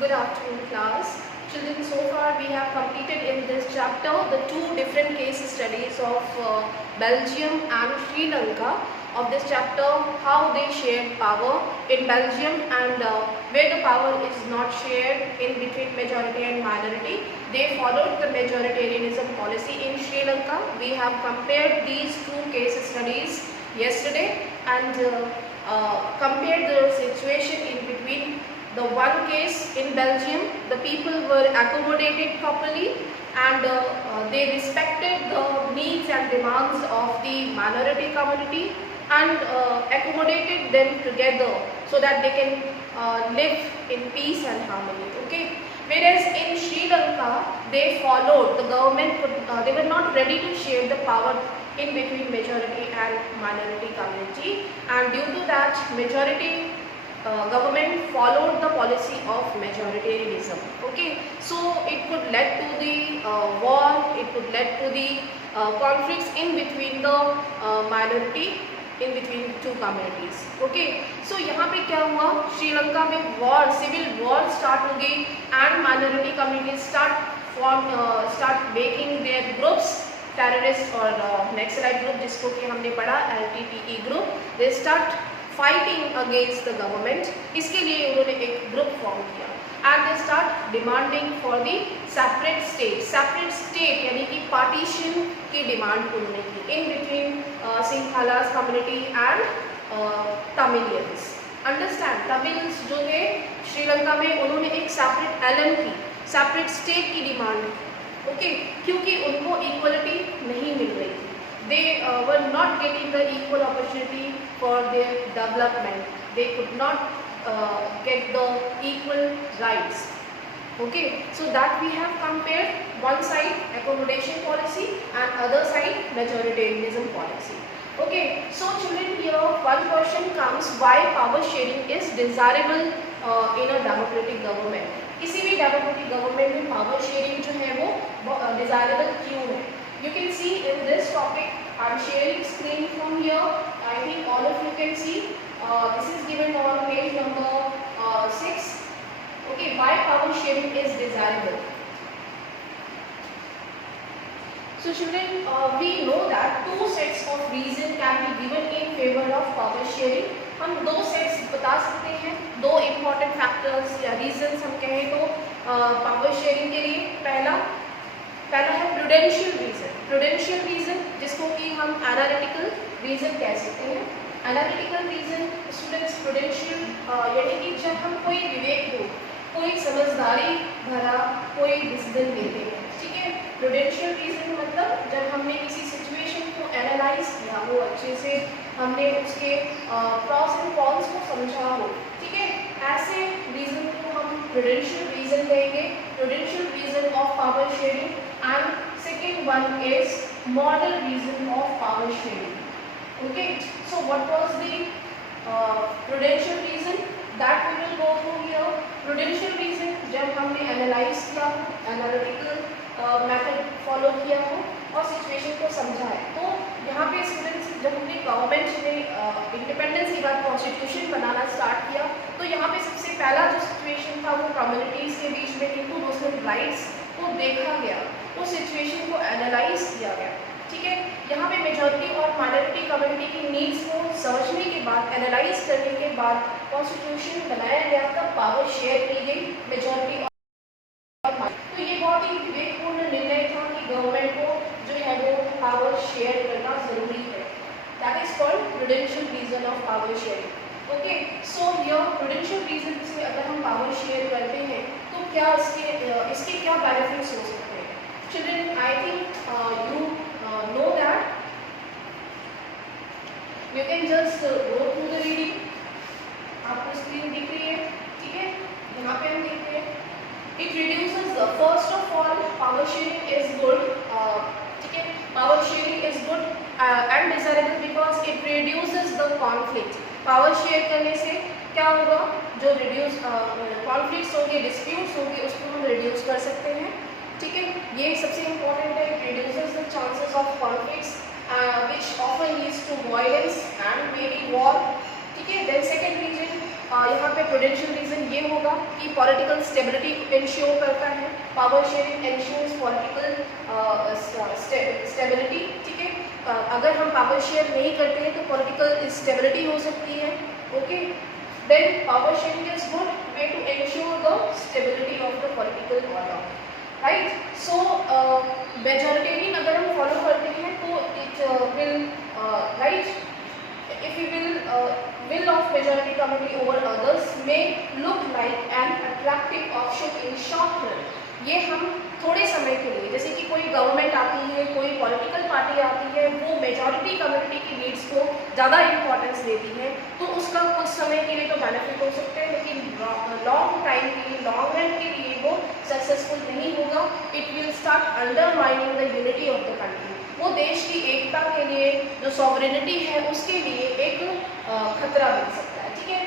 Good afternoon, class. Children, so far we have completed in this chapter the two different case studies of Belgium and Sri Lanka. Of this chapter, how they shared power in Belgium and where the power is not shared in between majority and minority. They followed the majoritarianism policy in Sri Lanka. We have compared these two case studies yesterday and compared the situation in between. The one case in Belgium, the people were accommodated properly and they respected the needs and demands of the minority community and accommodated them together so that they can live in peace and harmony. Okay. Whereas in Sri Lanka, they followed the government. They were not ready to share the power in between majority and minority community, and due to that, majority government followed the policy of majoritarianism. Okay, so it could lead to the war, it could lead to the conflicts in between the minority, in between two communities. Okay, so यहाँ पे क्या हुआ, श्रीलंका में war, civil war start हो गई and minority communities start making their groups, terrorist or Naxalite group जिसको कि हमने पढ़ा LTTE group, they start fighting against the government. इसके लिए उन्होंने एक ग्रुप फॉर्म किया and they start demanding for the separate state यानी कि पार्टीशन की डिमांड उन्होंने की in between Sinhalas community and Tamilians. Understand, Tamils जो थे श्रीलंका में उन्होंने एक सेपरेट एलएम की सेपरेट स्टेट की डिमांड. ओके, क्योंकि उनको इक्वलिटी नहीं मिल रही थी. They were not getting the equal opportunity for their development. They could not get the equal rights. Okay, so that we have compared one side accommodation policy and other side majoritarianism policy. Okay, so children, here one question comes, why power sharing is desirable in a democratic government. किसी भी democratic government में power sharing जो है वो desirable क्यों है? You can see in this topic, I am sharing screen from here. I think all of you can see. This is given on page number 6. Okay, why power sharing is desirable? So children, we know that two sets of reason can be given in favor of power sharing. हम दो सेट्स बता सकते हैं, दो important factors या रीजंस हम कहें तो पावर शेयरिंग के लिए. पहला है प्रूडेंशियल रीजन जिसको कि हम एनालिटिकल रीजन कह सकते हैं. एनालिटिकल रीजन स्टूडेंट्स, प्रूडेंशियल यानी कि जब हम कोई विवेक हो, कोई समझदारी भरा कोई डिसीजन लेते हैं. ठीक है, प्रूडेंशियल रीजन मतलब जब हमने किसी सिचुएशन को एनालाइज किया हो, अच्छे से हमने उसके प्रॉस एंड कॉन्स को समझा हो. ठीक है, ऐसे रीजन को हम प्रूडेंशियल रीजन कहेंगे. Prudential reason of power sharing. And second one is model reason of power sharing. Okay, so what was the prudential reason that we will go through here. Prudential reason जब हमने analyze किया हो, analytical method follow किया हो और situation को समझा है. तो यहाँ पे students जब हमने government ने independence के बाद constitution बनाना start किया, तो यहाँ पे सबसे पहला जो situation था वो communities के बीच में individual rights को देखा गया, उस सिचुएशन को एनालाइज किया गया. ठीक है, यहाँ पे मेजॉरिटी और माइनॉरिटी कम्युनिटी की नीड्स को समझने के बाद, एनालाइज करने के बाद कॉन्स्टिट्यूशन बनाया गया, तब पावर शेयर की गई मेजॉरिटी और माइनॉरिटी. तो ये बहुत ही विवेकपूर्ण निर्णय था कि गवर्नमेंट को जो है वो पावर शेयर करना जरूरी है. That is called prudential reason of power sharing. Okay, so here prudential reason से अगर हम पावर शेयर करते हैं तो क्या इसके क्या बेनिफिट्स हो सकते हैं. Children, I think you know that. You can just go through the reading. आपको स्क्रीन दिख रही है. ठीक है, यहाँ पे हम देखते हैं. It reduces the first of all power sharing is good. ठीक है, power sharing is good and desirable because it reduces the conflict. Power share करने से क्या होगा, जो रिड्यूस कॉन्फ्लिक्ट्स होंगे, डिस्प्यूट्स होंगे, उसको हम रिड्यूस कर सकते हैं. ठीक है, ये सबसे इम्पोर्टेंट है. Reduces the chances of conflicts which often leads to violence and maybe war. ठीक है, then second reason यहाँ पे प्रूडेंशियल रीजन ये होगा कि पॉलिटिकल स्टेबिलिटी इंश्योर करता है, power sharing ensures political stability, ठीक है। अगर हम पावर शेयर नहीं करते हैं तो पॉलिटिकल स्टेबिलिटी हो सकती है, okay. Then power sharing is good way to ensure the stability of the political order, right. So majoritarian अगर हम फॉलो करते हैं तो it will right, if we will of majority committee over others may look like an attractive option in short run. ये हम थोड़े समय के लिए, जैसे कि कोई गवर्नमेंट आती है, कोई पॉलिटिकल पार्टी आती है, वो मेजॉरिटी कम्युनिटी की नीड्स को ज़्यादा इंपॉर्टेंस देती है, तो उसका कुछ समय के लिए तो बेनिफिट हो सकते हैं, लेकिन लॉन्ग टाइम के लिए, लॉन्ग रन के लिए वो सक्सेसफुल नहीं होगा। It will start undermining the unity of the country. वो देश की एकता के लिए, जो सॉवरेनिटी है उसके लिए एक खतरा बन सकता है, ठीक है।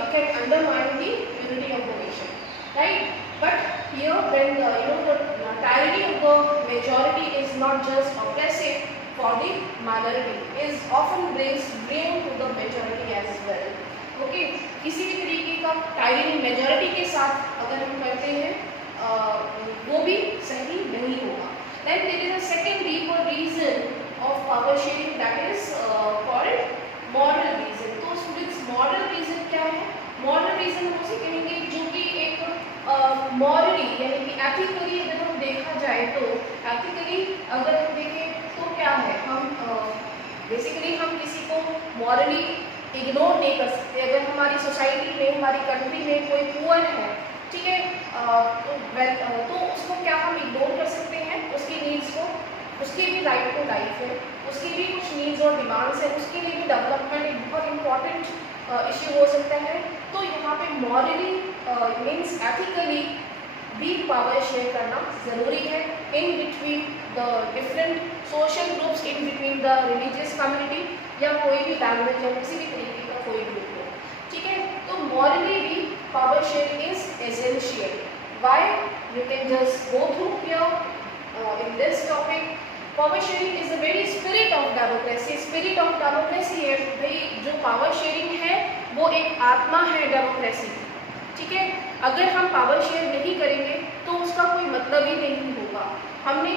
It can undermine the unity of the nation, right. But here when the tyranny of the majority is not just oppressive for the minority, is often brings blame to the majority as well, okay। किसी भी तरीके का tyranny majority के साथ अगर हम करते हैं वो भी सही नहीं होगा। Then there is a second deeper reason of power sharing, that is called moral reason। तो students moral reason क्या है? moral reason हम उसे कहेंगे जो कि एक मॉरली यानी कि एथिकली अगर हम देखा जाए तो, एथिकली अगर हम देखें तो क्या है, हम बेसिकली हम किसी को मॉरली इग्नोर नहीं कर सकते। अगर हमारी सोसाइटी में, हमारी कंट्री में कोई पुअर है, ठीक है, तो उसको क्या हम इग्नोर कर सकते हैं? उसकी नीड्स को, उसकी भी राइट टू लाइफ है, उसकी भी कुछ नीड्स और डिमांड्स है, उसके लिए भी डेवलपमेंट एक बहुत इंपॉर्टेंट इश्यू हो सकता है। तो यहाँ पे मॉरली मीन्स एथिकली भी पावर शेयर करना ज़रूरी है इन between the different social groups, in between the religious community या कोई भी लैंग्वेज या किसी भी तरीके का कोई ग्रुप हो, ठीक है। तो मॉरली भी power share is essential. Why? You can just go through here in this topic. Power sharing is the very spirit of democracy. Spirit of democracy है भाई, जो पावर शेयरिंग है वो एक आत्मा है डेमोक्रेसी, ठीक है। अगर हम पावर शेयर नहीं करेंगे तो उसका कोई मतलब ही नहीं होगा। हमने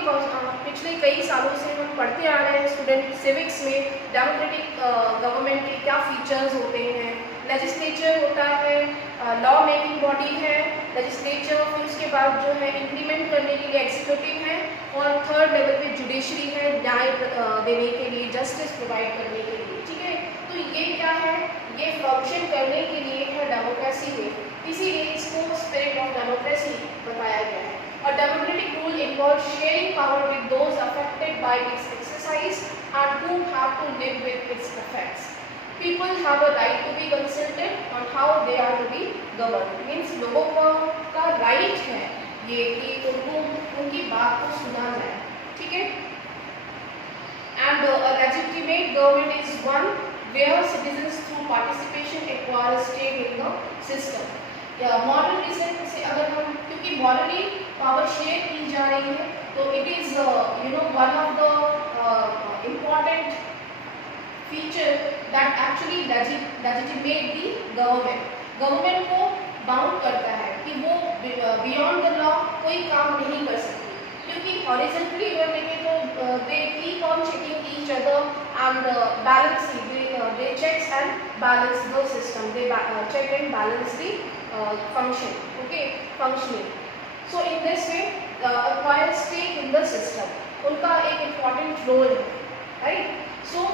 पिछले कई सालों से हम पढ़ते आ रहे हैं स्टूडेंट सिविक्स में डेमोक्रेटिक गवर्नमेंट के क्या फीचर्स होते हैं। लेजिस्लेचर होता है, लॉ मेकिंग बॉडी है लेजिस्लेचर, फिर उसके बाद जो है इम्प्लीमेंट करने के लिए एग्जीक्यूटिव है, और थर्ड लेवल पे जुडिशरी है, न्याय देने के लिए, जस्टिस प्रोवाइड करने के लिए, ठीक है। तो ये क्या है, ये फंक्शन करने के लिए है डेमोक्रेसी में, इसीलिए इसको स्पिरिट ऑफ डेमोक्रेसी बताया गया है। और democratic rule involve sharing power with those affected by its exercise and who have to live with its effects. People have a right to be consulted on how they are to be governed। Means लोगों का राइट है ये कि उनको उनकी बात को सुना जाए, ठीक है। And a legitimate government is one where citizens through participation acquire a stake in the system। या मॉरल रीजन से अगर हम, क्योंकि मॉरली पावर शेयर की जा रही है तो it is one of the important feature that actually legitimate दी गवर्नमेंट को बाउंड करता है कि वो बियॉन्ड द लॉ कोई काम नहीं कर सकती, क्योंकि हॉरिजॉन्टली अगर देखें तो they keep on checking each other and balancing, they checks and balance the system, they check and balance the function, okay, functioning। So in this way acquire stake in the system, उनका एक important role है, right? So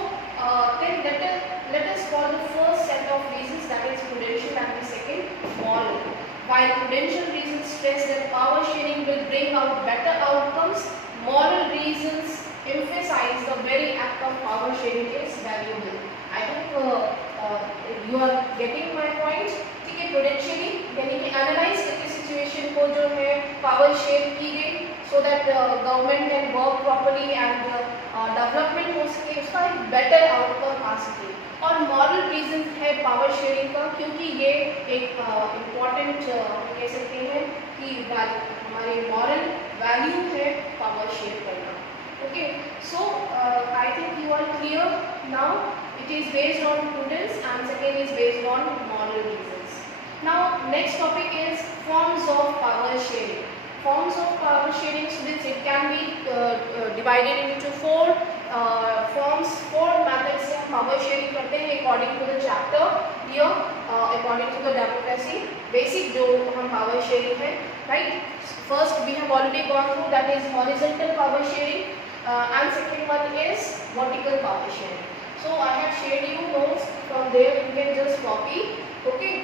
then let us call the first set of reasons, that is prudential, and the second moral। While prudential reasons stress that power sharing will bring out better outcomes, moral reasons emphasize the very act of power sharing is valuable। I hope you are getting my point। ठीक है, prudentially यानी कि एनालाइज करके सिचुएशन को जो है power share की गई so that government can work properly and development हो सके, उसका एक बेटर आउटकम आ सके। और मॉरल रीजन है पावर शेयरिंग का, क्योंकि ये एक इम्पॉर्टेंट कह सकते हैं कि हमारे मॉरल वैल्यू है पावर शेयर करना। Okay, so I think you are clear now. It is based on prudence and second is based on moral reason। next topic is forms of power sharing. Forms of power sharing, students, it can be divided into four forms, four methods से हम power sharing करते हैं according to the chapter here, according to the democracy. Basic जो हम power sharing है, right? First we have already gone through, that is horizontal power sharing, and second one is vertical power sharing. So I have shared you notes from there, you can just copy. Okay.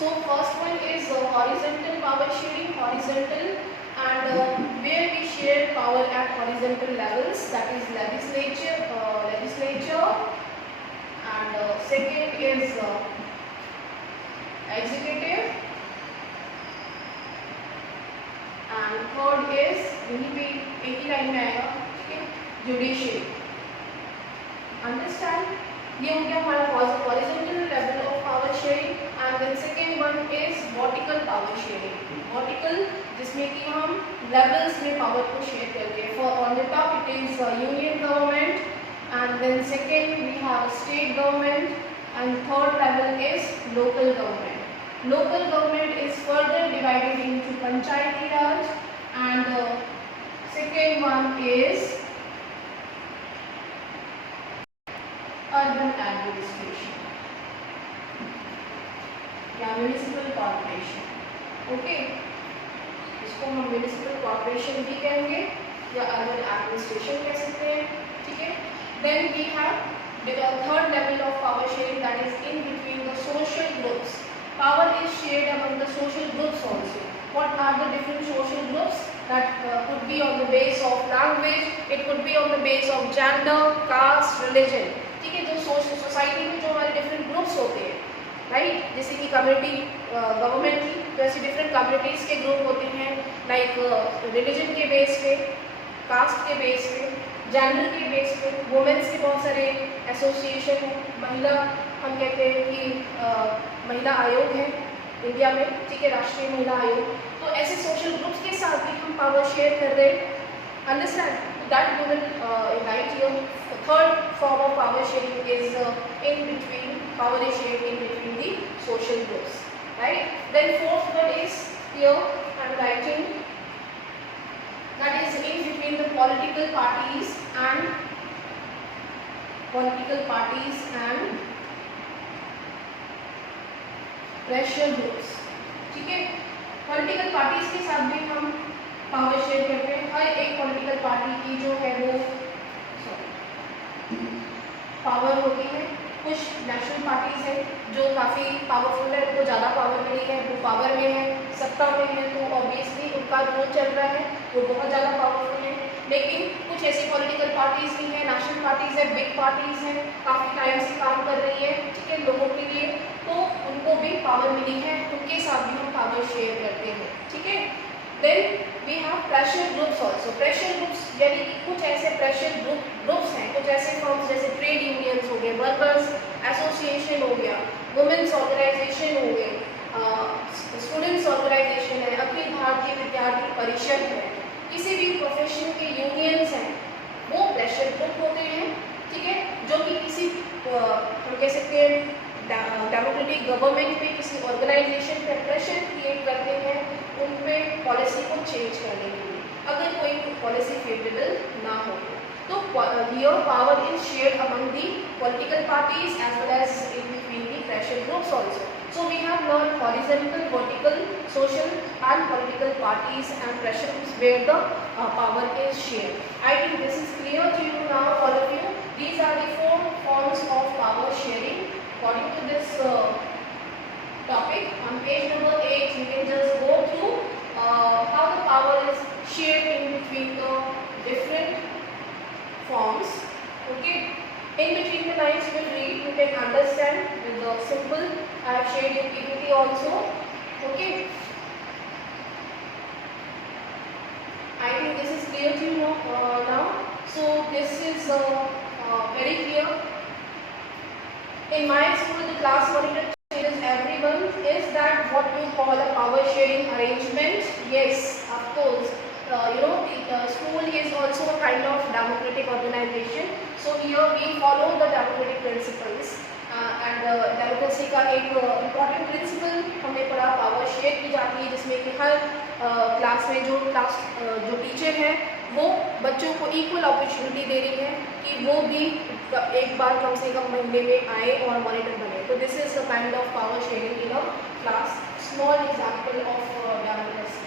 So first one is horizontal power sharing, horizontal, and where we share power at horizontal levels, that is legislature, and second is executive, and third is यही पे एक ही लाइन में आएगा, ठीक है, judiciary. Understand? ये हो गया हमारा horizontal level of power sharing. And then second one is vertical power sharing. Vertical जिसमें कि हम लेवल्स में पावर को शेयर करते हैं. For on the top it is union government, and then second we have state government, and third level is local government. Local government is further divided into Panchayati Raj, and second one is urban administration या municipal corporation. Okay, इसको हम municipal corporation भी कहेंगे या urban administration कह सकते हैं, ठीक है. Then we have the third level of power sharing, that is in between the social groups. Power is shared among the social groups also. What are the different social groups? That could be on the base of language, it could be on the base of gender, caste, religion. ठीक है, जो सोसाइटी में जो हमारे different groups होते हैं, राइट, जैसे कि कम्युनिटी गवर्नमेंट की, तो ऐसे डिफरेंट कम्युनिटीज़ के ग्रुप होते हैं, लाइक रिलीजन के बेस पे, कास्ट के बेस पे, जेंडर के बेस पे, वुमेन्स के बहुत सारे एसोसिएशन हैं, महिला हम कहते हैं कि महिला आयोग है इंडिया में, ठीक है, राष्ट्रीय महिला आयोग. तो ऐसे सोशल ग्रुप्स के साथ भी हम पावर शेयर कर रहे हैं. Understand? That you will write here. Third form of power sharing is in between, power is shared in between the social groups, right. Then fourth one is here I am writing, that is in between the political parties and pressure groups. ठीक है, political parties के साथ भी हम power share करते हैं. हर एक political party की जो है वो पावर होती है. कुछ नेशनल पार्टीज हैं जो काफ़ी पावरफुल है, उनको ज़्यादा पावर मिली है, वो पावर में है, सत्ता में है, तो ऑब्वियसली उनका जो चल रहा है वो बहुत ज़्यादा पावरफुल है. लेकिन कुछ ऐसी पॉलिटिकल पार्टीज भी हैं, नेशनल पार्टीज है, बिग पार्टीज हैं, काफ़ी टाइम से काम कर रही है, ठीक है, लोगों के लिए, तो उनको भी पावर मिली है, उनके साथ भी हम पावर शेयर करते हैं. ठीक है. Then we have pressure groups also. Pressure groups यानी कि कुछ ऐसे प्रेशर ग्रुप्स हैं, कुछ ऐसे फॉर्म्स जैसे ट्रेड यूनियंस हो गए, वर्कर्स एसोसिएशन हो गया, वुमेन्स ऑर्गेनाइजेशन हो गए, स्टूडेंट्स ऑर्गेनाइजेशन है, अखिल भारतीय विद्यार्थी परिषद है, किसी भी प्रोफेशन के यूनियंस हैं, वो प्रेशर ग्रुप होते हैं. ठीक है, जो कि किसी हम कह सकते हैं डेमोक्रेटिक गवर्नमेंट पे, किसी ऑर्गेनाइजेशन पे प्रेशर क्रिएट करते हैं उन पे पॉलिसी को चेंज करने के लिए, अगर कोई पॉलिसी फेवरेबल ना हो. तो here power is shared among the political parties as well as in between the pressure groups also. So we have learned horizontal, vertical, social and political parties and pressure groups where the power is shared. I think this is clear to you now, all of you. These are the four forms of power sharing. According to this topic, on page number 8, you can just go through how the power is shared in between the different forms. Okay. In between the lines you will read, you can understand with the simple. I have shared you PPT also. Okay. I think this is clear to you now. So this is very clear. In my school, the class monitor changes everyone. Is that what you call a power sharing arrangement? Yes, of course. The school is also a kind of democratic organization. So here we follow the democratic principles. का एक important principal हमने पढ़ा, power share की जाती है, जिसमें कि हर क्लास में जो टीचर है वो बच्चों को इक्वल अपॉर्चुनिटी दे रही है कि वो भी एक बार कम से कम महीने में आए और मॉनिटर बने। तो this is the kind of power sharing in a class, small example of dynamics.